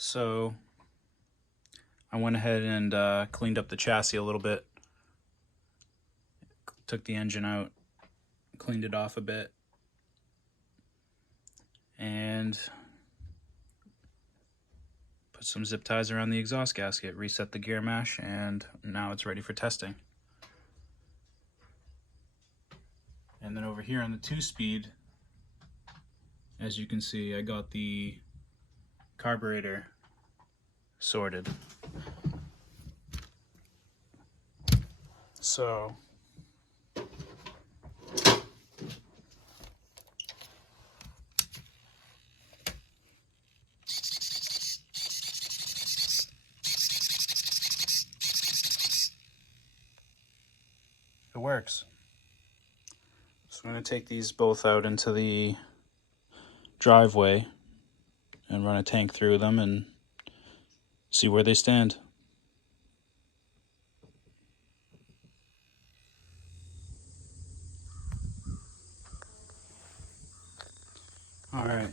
So I went ahead and cleaned up the chassis a little bit. Took the engine out, cleaned it off a bit, and put some zip ties around the exhaust gasket, reset the gear mesh, and now it's ready for testing. And then over here on the 2-speed, as you can see, I got the carburetor sorted. So it works. So I'm going to take these both out into the driveway and run a tank through them and see where they stand. Alright,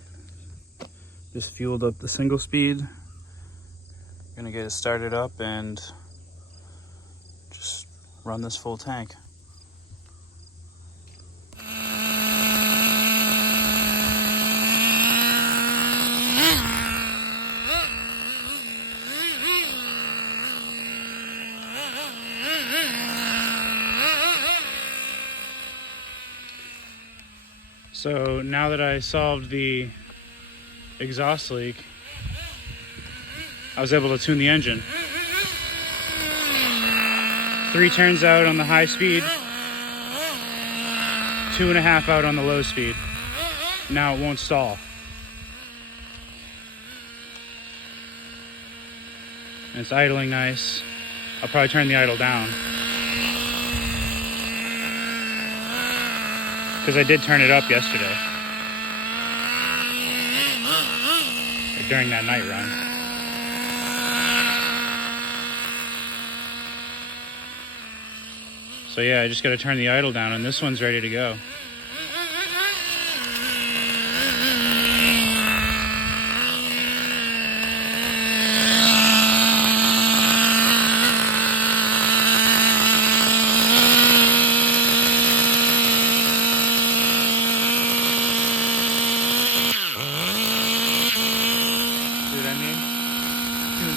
just fueled up the single speed. Gonna get it started up and just run this full tank. So now that I solved the exhaust leak, I was able to tune the engine. 3 turns out on the high speed, 2.5 out on the low speed. Now it won't stall. And it's idling nice. I'll probably turn the idle down, because I did turn it up yesterday, during that night run. So yeah, I just got to turn the idle down, and this one's ready to go.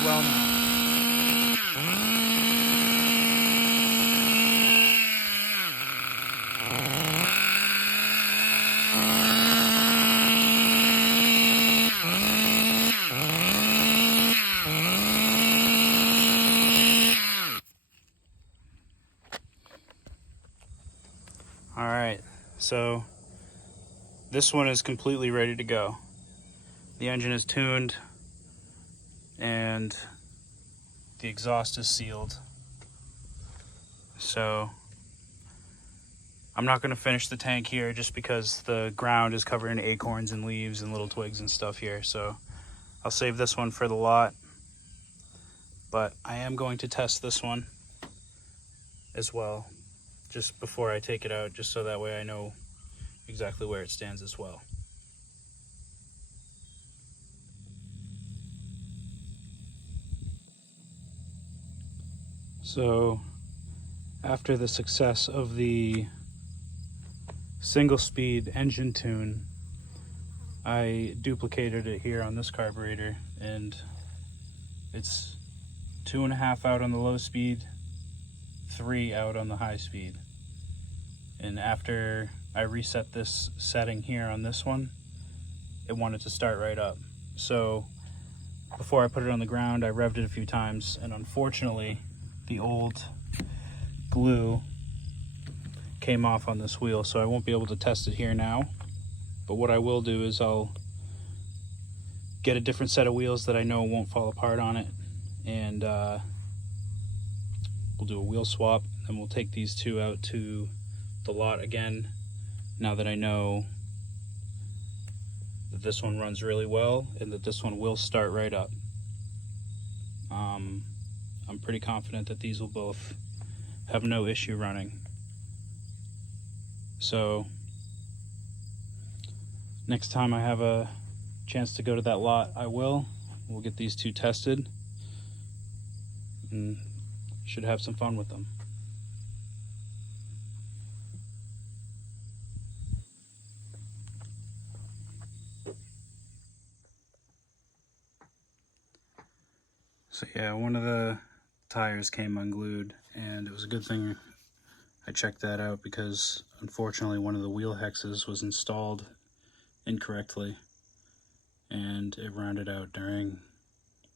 Well now. All right, so this one is completely ready to go. The engine is tuned and the exhaust is sealed. So I'm not going to finish the tank here just because the ground is covered in acorns and leaves and little twigs and stuff here. So I'll save this one for the lot, but I am going to test this one as well just before I take it out, just so that way I know exactly where it stands as well. So after the success of the single speed engine tune, I duplicated it here on this carburetor, and it's 2.5 out on the low speed, 3 out on the high speed. And after I reset this setting here on this one, it wanted to start right up. So before I put it on the ground, I revved it a few times, and unfortunately the old glue came off on this wheel, so I won't be able to test it here now. But what I will do is I'll get a different set of wheels that I know won't fall apart on it, and we'll do a wheel swap, and we'll take these 2 out to the lot again, now that I know that this one runs really well and that this one will start right up. I'm pretty confident that these will both have no issue running. So next time I have a chance to go to that lot, I will, we'll get these two tested and should have some fun with them. So yeah, one of the tires came unglued, and it was a good thing I checked that out, because unfortunately one of the wheel hexes was installed incorrectly and it rounded out during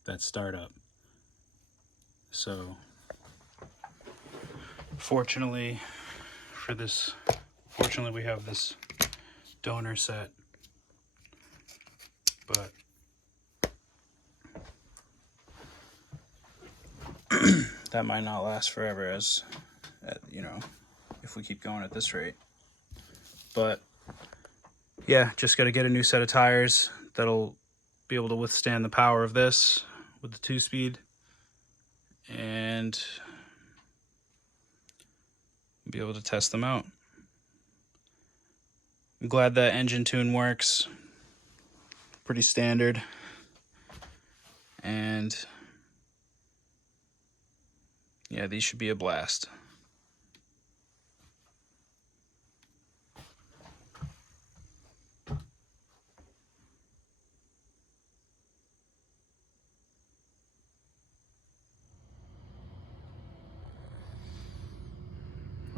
that startup. So fortunately we have this donor set, but that might not last forever, as you know, if we keep going at this rate. But yeah, just got to get a new set of tires that'll be able to withstand the power of this with the 2-speed, and be able to test them out. I'm glad that engine tune works. Pretty standard. And yeah, these should be a blast.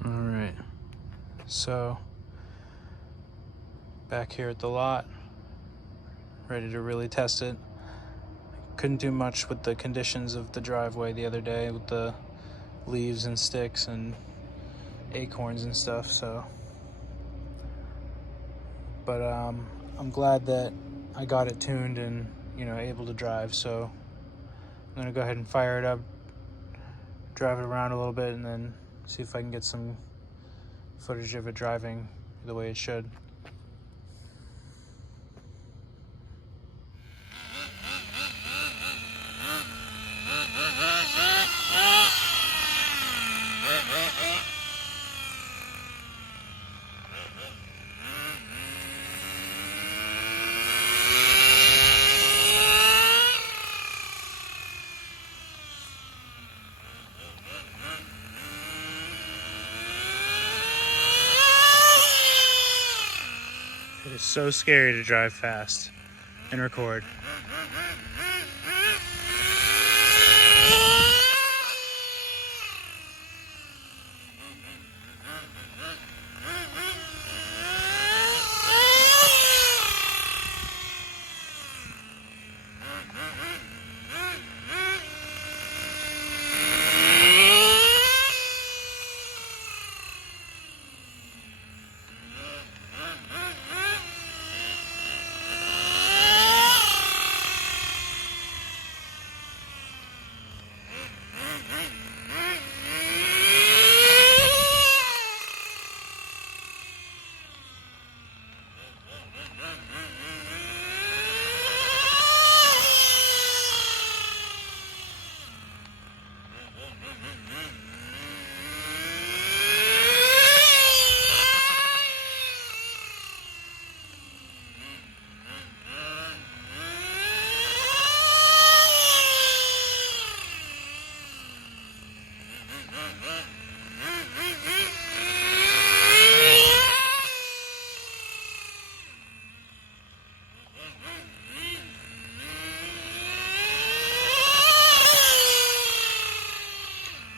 All right, so back here at the lot, ready to really test it. Couldn't do much with the conditions of the driveway the other day with the leaves and sticks and acorns and stuff, so but I'm glad that I got it tuned and, you know, able to drive. So I'm gonna go ahead and fire it up, drive it around a little bit, and then see if I can get some footage of it driving the way it should. It is so scary to drive fast and record.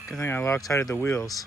Good thing I Loctited the wheels.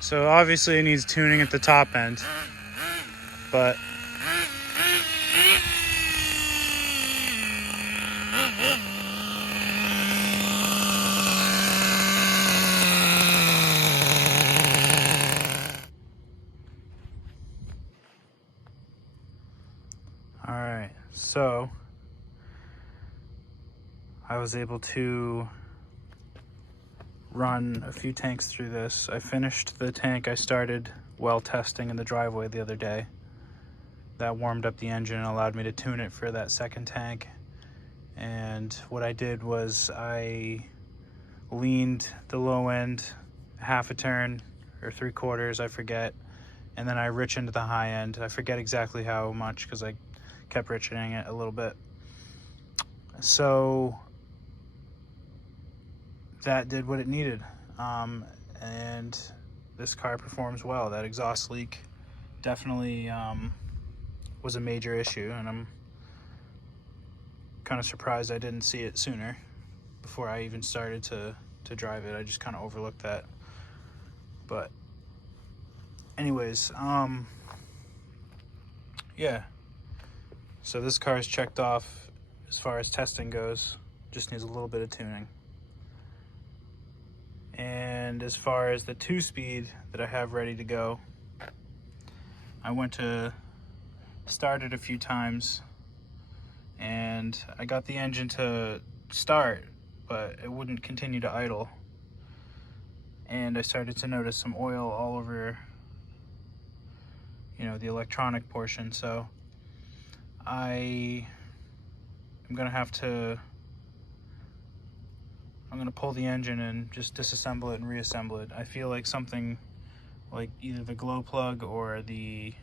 So obviously it needs tuning at the top end, but So I was able to run a few tanks through this. I finished the tank I started while testing in the driveway the other day. That warmed up the engine and allowed me to tune it for that second tank. And what I did was I leaned the low end half a turn or 3/4, I forget, and then I richened the high end. I forget exactly how much because I kept richening it a little bit. So that did what it needed, and this car performs well. That exhaust leak definitely was a major issue, and I'm kind of surprised I didn't see it sooner before I even started to drive it. I just kind of overlooked that. But anyways, yeah, so this car is checked off as far as testing goes. Just needs a little bit of tuning. And as far as the 2-speed that I have ready to go, I went to start it a few times and I got the engine to start, but it wouldn't continue to idle. And I started to notice some oil all over, the electronic portion. So I'm gonna pull the engine and just disassemble it and reassemble it. I feel like something like either the glow plug or the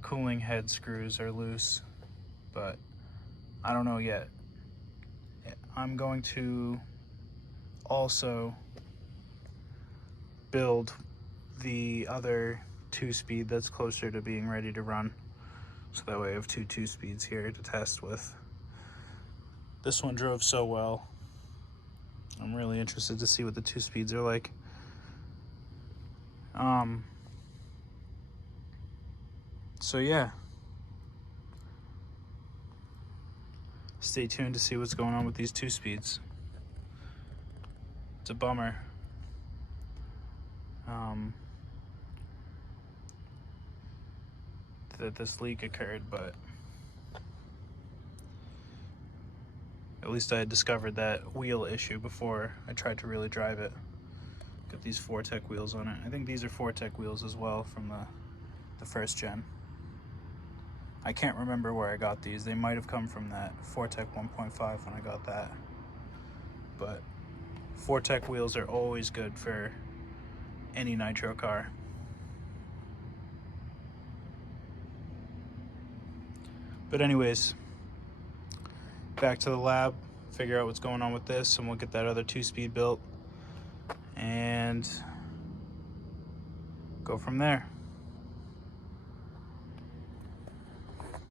cooling head screws are loose, but I don't know yet. I'm going to also build the other 2-speed that's closer to being ready to run, so that way I have two 2-speeds here to test with. This one drove so well. I'm really interested to see what the 2-speeds are like. So yeah, stay tuned to see what's going on with these 2-speeds. It's a bummer. That this leak occurred, but at least I had discovered that wheel issue before I tried to really drive it. Got these Fortec wheels on it. I think these are Fortec wheels as well from the first gen. I can't remember where I got these. They might have come from that Fortec 1.5 when I got that. But Fortec wheels are always good for any nitro car. But anyways, back to the lab, figure out what's going on with this, and we'll get that other 2-speed built and go from there.